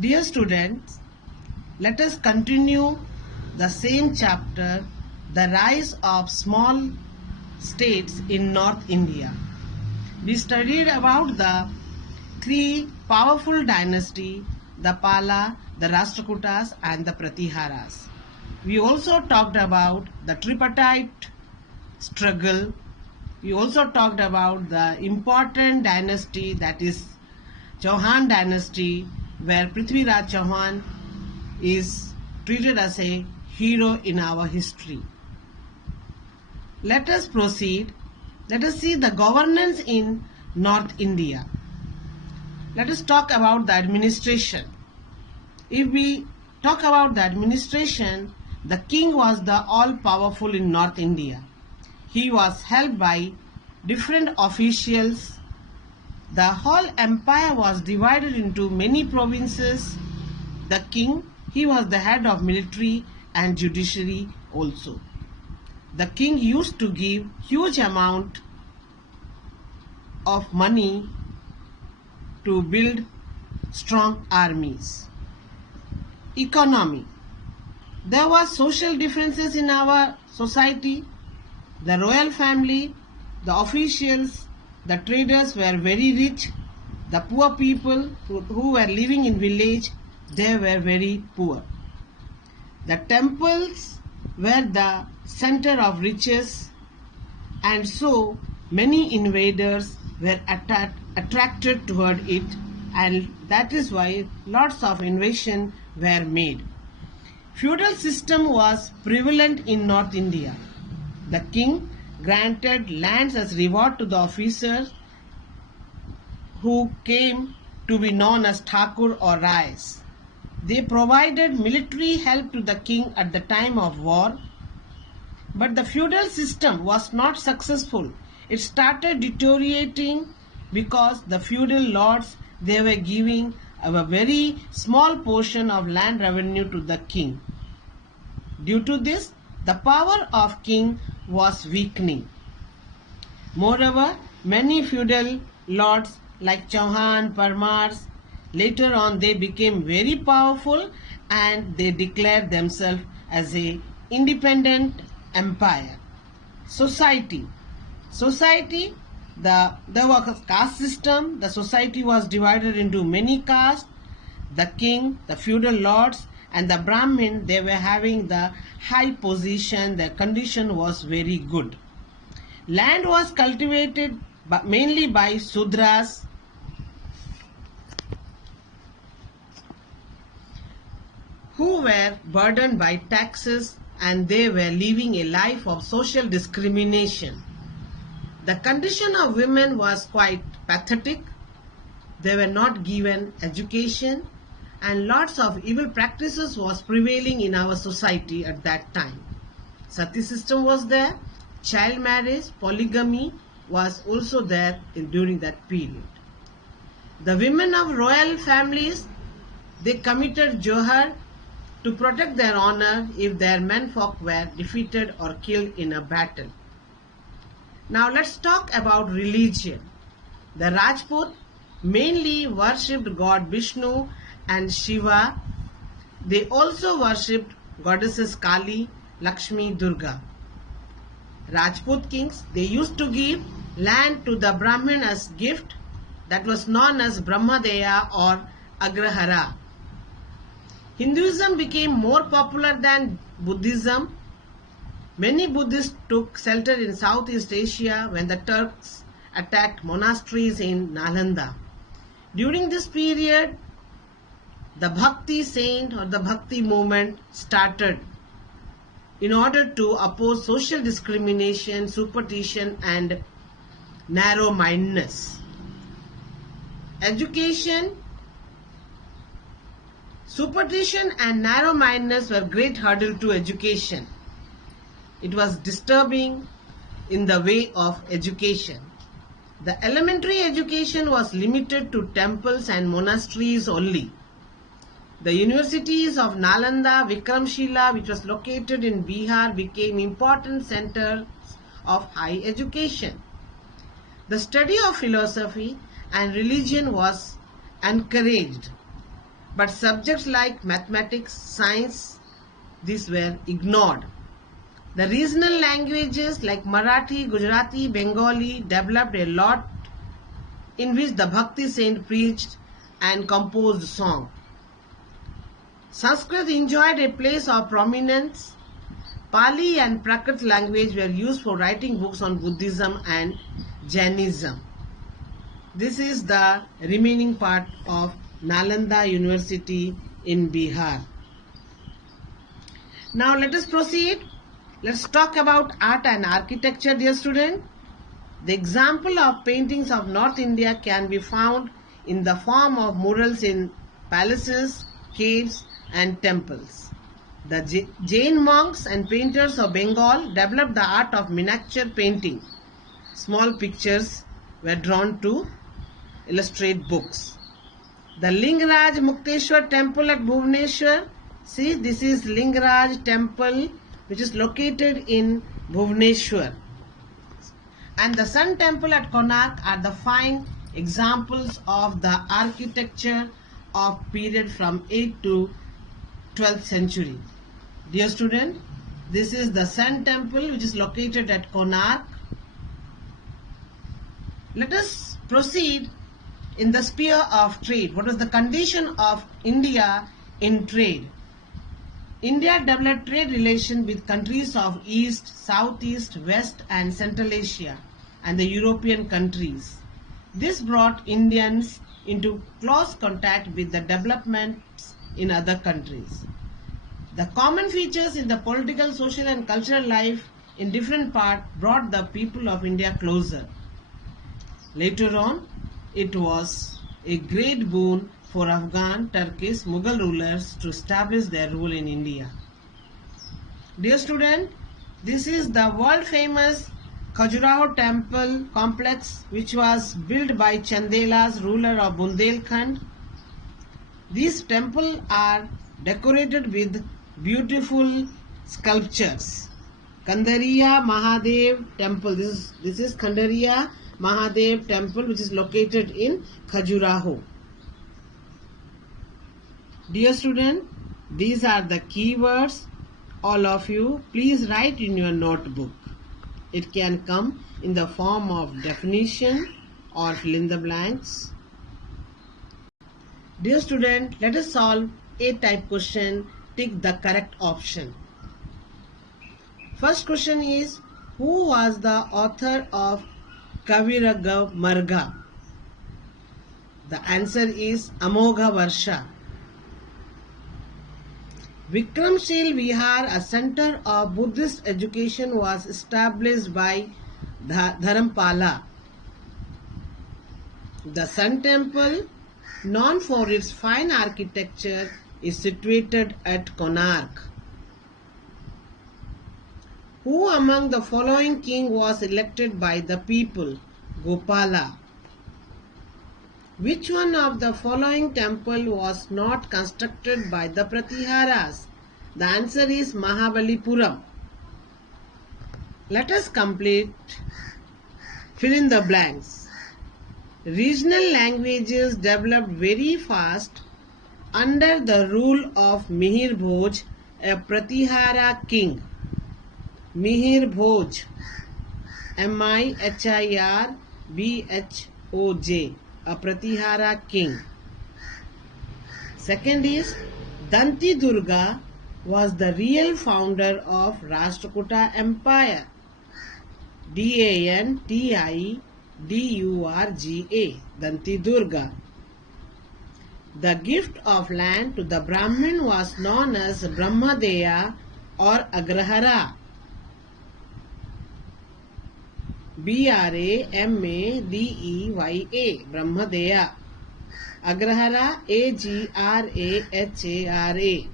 Dear students, let us continue the same chapter, The Rise of Small States in North India. We studied about the three powerful dynasties, the Pala, the Rashtrakutas and the Pratiharas. We also talked about the tripartite struggle. We also talked about the important dynasty, that is Chauhan dynasty, where Prithviraj Chauhan is treated as a hero in our history. Let us proceed. Let us see the governance in North India. Let us talk about the administration. If we talk about the administration, the king was the all-powerful in North India. He was helped by different officials. The whole empire was divided into many provinces. The king, he was the head of military and judiciary also. The king used to give huge amount of money to build strong armies. Economy. There were social differences in our society. The royal family, the officials, the traders were very rich. The poor people who were living in village, they were very poor. The temples were the center of riches, and so many invaders were attracted toward it, and that is why lots of invasion were made. Feudal system was prevalent in North India. The king granted lands as reward to the officers who came to be known as Thakur or Rais. They provided military help to the king at the time of war, but the feudal system was not successful. It started deteriorating because the feudal lords, they were giving a very small portion of land revenue to the king. Due to this, the power of king was weakening. Moreover, many feudal lords like Chauhan, Parmars, later on they became very powerful and they declared themselves as a independent empire. Society. There was a caste system. The society was divided into many castes. The king, the feudal lords and the Brahmin, they were having the high position. Their condition was very good. Land was cultivated mainly by Sudras. Who were burdened by taxes, and they were living a life of social discrimination. The condition of women was quite pathetic. They were not given education, and lots of evil practices was prevailing in our society at that time. Sati system was there, child marriage, polygamy was also there during that period. The women of royal families, they committed johar to protect their honor if their menfolk were defeated or killed in a battle. Now let's talk about religion. The Rajput mainly worshipped God Vishnu and Shiva. They also worshipped goddesses Kali, Lakshmi, Durga. Rajput kings, they used to give land to the Brahmin as gift, that was known as Brahmadeya or Agrahara. Hinduism became more popular than Buddhism. Many Buddhists took shelter in Southeast Asia when the Turks attacked monasteries in Nalanda. During this period, the Bhakti saint or the Bhakti movement started in order to oppose social discrimination, superstition and narrow-mindedness. Education, superstition and narrow-mindedness were great hurdle to education. It was disturbing in the way of education. The elementary education was limited to temples and monasteries only. The universities of Nalanda, Vikramshila, which was located in Bihar, became important centers of high education. The study of philosophy and religion was encouraged. but subjects like mathematics, science, these were ignored. The regional languages like Marathi, Gujarati, Bengali developed a lot, in which the Bhakti saint preached and composed song. Sanskrit enjoyed a place of prominence. Pali and Prakrit language were used for writing books on Buddhism and Jainism. This is the remaining part of Nalanda University in Bihar. Now let us proceed. Let's talk about art and architecture, dear student. The example of paintings of North India can be found in the form of murals in palaces, caves, and temples. The Jain monks and painters of Bengal developed the art of miniature painting. Small pictures were drawn to illustrate books. The Lingaraj Mukteshwar temple at Bhubaneswar. See, this is Lingaraj temple which is located in Bhubaneswar. And the Sun temple at Konark are the fine examples of the architecture of period from 8th to 12th century. Dear student, this is the Sun temple which is located at Konark. Let us proceed in the sphere of trade. What was the condition of India in trade? India developed trade relations with countries of East, Southeast, West and Central Asia and the European countries. This brought Indians into close contact with the developments in other countries. The common features in the political, social and cultural life in different parts brought the people of India closer. Later on, it was a great boon for Afghan, Turkish, Mughal rulers to establish their rule in India. Dear student, this is the world famous Khajuraho temple complex which was built by Chandelas, ruler of Bundelkhand. These temples are decorated with beautiful sculptures. Kandariya Mahadev temple. This is Kandariya Mahadev temple which is located in Khajuraho. Dear student, these are the keywords. All of you, please write in your notebook. It can come in the form of definition or fill in the blanks. Dear student, let us solve a type question. Tick the correct option. First question is, who was the author of Kaviraga Marga? The answer is Amogha Varsha. Vikramshil Vihar, a center of Buddhist education, was established by Dharampala. The Sun Temple, known for its fine architecture, is situated at Konark. Who among the following king was elected by the people? Gopala. Which one of the following temple was not constructed by the Pratiharas? The answer is Mahabalipuram. Let us complete. Fill in the blanks. Regional languages developed very fast under the rule of Mihir Bhoj, a Pratihara king. Mihir Bhoj, Mihirbhoj, a Pratihara king. Second is, Danti Durga was the real founder of Rashtrakuta Empire. Dantidurga, Danti Durga. The gift of land to the Brahmin was known as Brahmadeya or Agrahara. Bramadeya, Brahmadeya. Agrahara, Agrahara.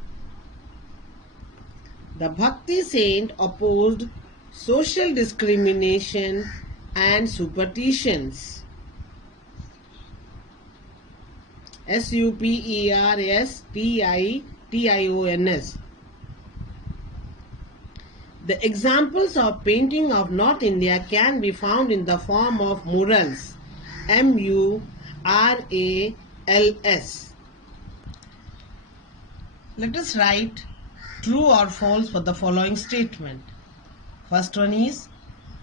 The Bhakti saint opposed social discrimination and superstitions. Superstitions. The examples of painting of North India can be found in the form of murals. Murals. Let us write true or false for the following statement. First one is,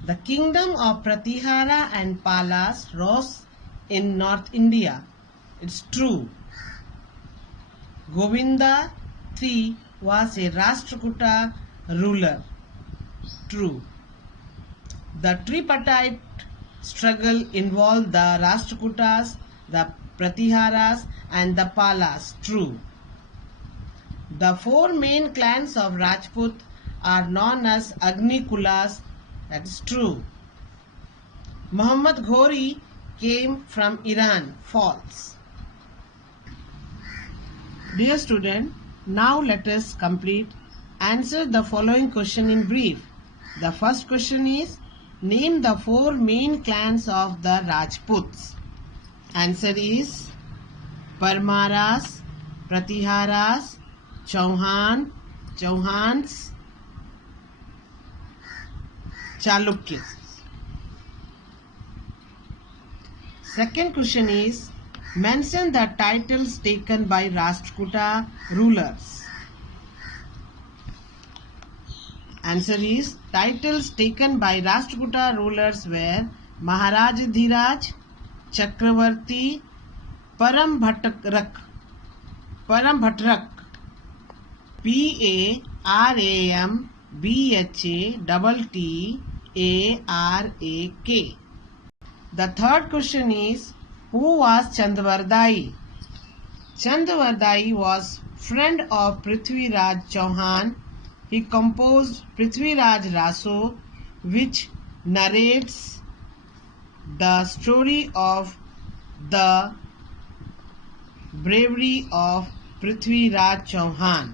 the kingdom of Pratihara and Palas rose in North India. It's true. Govinda III was a Rashtrakuta ruler. True. The tripartite struggle involved the Rashtrakutas, the Pratiharas and the Palas. True. The four main clans of Rajput are known as Agnikulas. That is true. Muhammad Ghori came from Iran. False. Dear student, now let us answer the following question in brief. The first question is, name the four main clans of the Rajputs. Answer is Parmaras, Pratiharas, Chauhans, Chalukyas. Second question is, mention the titles taken by Rashtrakuta rulers. Answer is, titles taken by Rashtrakuta rulers were Maharaj Dhiraj, Chakravarti, Param Bhatrak, P-A-R-A-M-B-H-A-T-T-A-R-A-K. The third question is, who was Chandvardai? Chandvardai was friend of Prithviraj Chauhan. He composed Prithviraj Raso, which narrates the story of the bravery of Prithviraj Chauhan.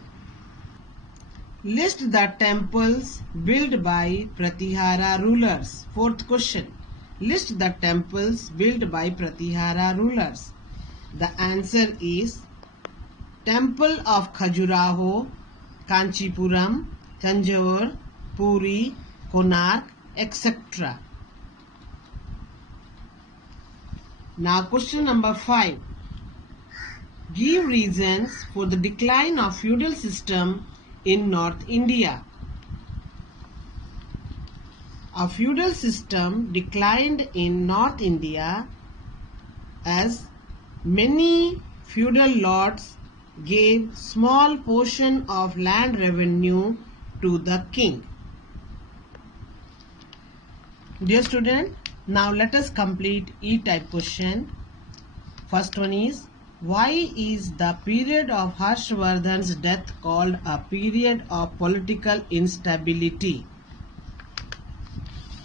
List the temples built by Pratihara rulers. Fourth question. List the temples built by Pratihara rulers. The answer is Temple of Khajuraho, Kanchipuram, Tanjore, Puri, Konark, etc. Now question number 5. Give reasons for the decline of feudal system in North India. A feudal system declined in North India as many feudal lords gave small portion of land revenue to the king. Dear student, now let us complete E-type question. First one is, why is the period of Harshvardhan's death called a period of political instability?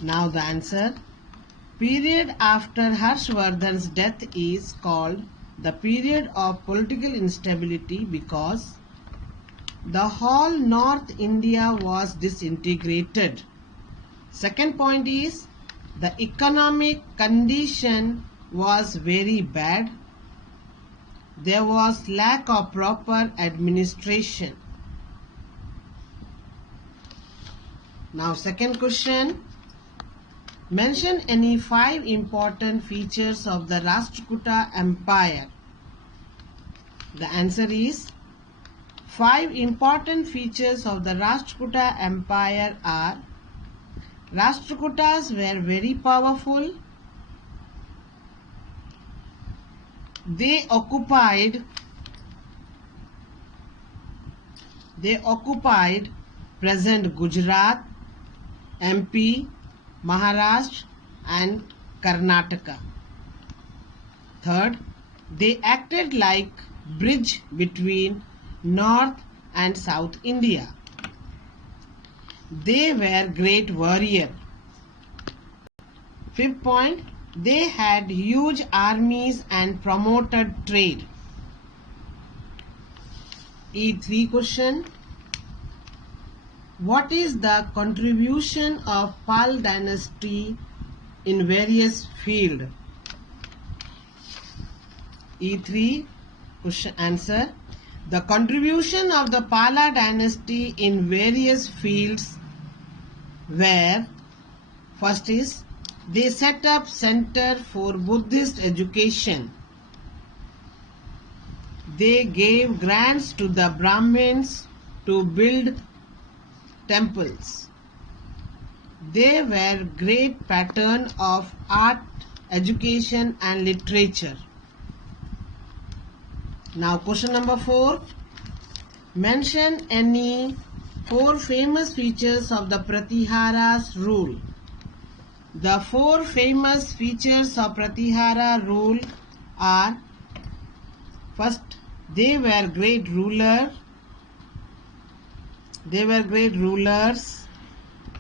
Now the answer. Period after Harshvardhan's death is called the period of political instability because the whole North India was disintegrated. Second point is, the economic condition was very bad. There was lack of proper administration. Now second question. Mention any 5 important features of the Rashtrakuta Empire. The answer is, 5 important features of the Rashtrakuta Empire are: Rashtrakutas were very powerful. They occupied present Gujarat, MP, Maharashtra and Karnataka. Third, they acted like bridge between North and South India. They were great warrior. Fifth point, they had huge armies and promoted trade. E3 question. What is the contribution of Pal dynasty in various fields? E3 question answer. The contribution of the Pala dynasty in various fields were: first is, they set up center for Buddhist education. They gave grants to the Brahmins to build temples. They were great patron of art, education and literature. Now question number 4. Mention any 4 famous features of the Pratihara's rule. The 4 famous features of Pratihara rule are: first, they were great rulers.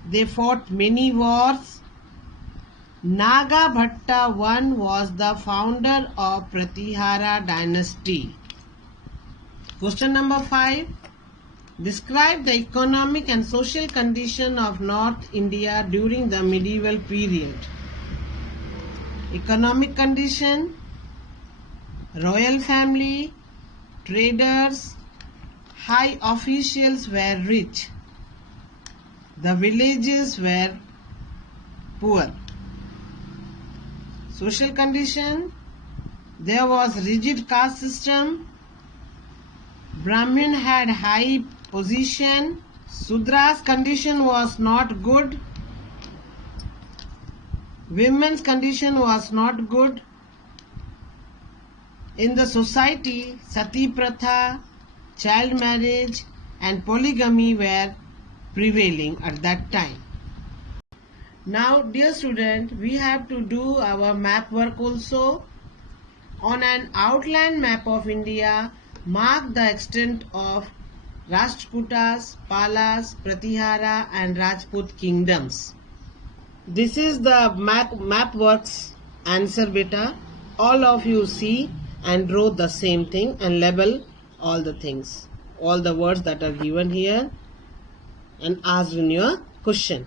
They fought many wars. Nagabhatta I was the founder of Pratihara dynasty. Question number 5. Describe the economic and social condition of North India during the medieval period. Economic condition: royal family, traders, high officials were rich. The villages were poor. Social condition: there was rigid caste system. Brahmin had high position. Sudra's condition was not good. Women's condition was not good. In the society, sati pratha, child marriage and polygamy were prevailing at that time. Now, dear student, we have to do our map work also. On an outline map of India, mark the extent of Rashtrakutas, Palas, Pratihara and Rajput kingdoms. This is the map works answer beta. All of you see and draw the same thing and label all the things, all the words that are given here and asked in your question.